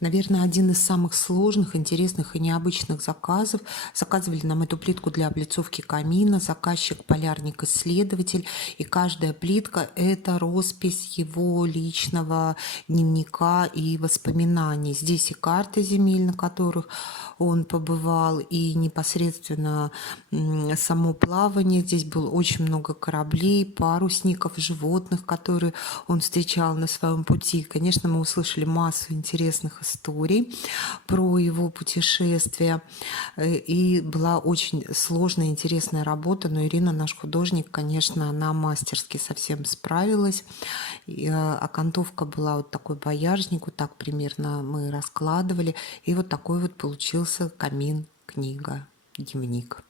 Наверное, один из самых сложных, интересных и необычных заказов. Заказывали нам эту плитку для облицовки камина. Заказчик полярник-исследователь. И каждая плитка – это роспись его личного дневника и воспоминаний. Здесь и карты земель, на которых он побывал, и непосредственно само плавание. Здесь было очень много кораблей, парусников, животных, которые он встречал на своем пути. Конечно, мы услышали массу интересных историй про его путешествия. И была очень сложная, интересная работа, но Ирина, наш художник, конечно, она мастерски со всем справилась. И, окантовка была вот такой боярышник, вот так примерно мы раскладывали. И вот такой вот получился камин, книга, дневник.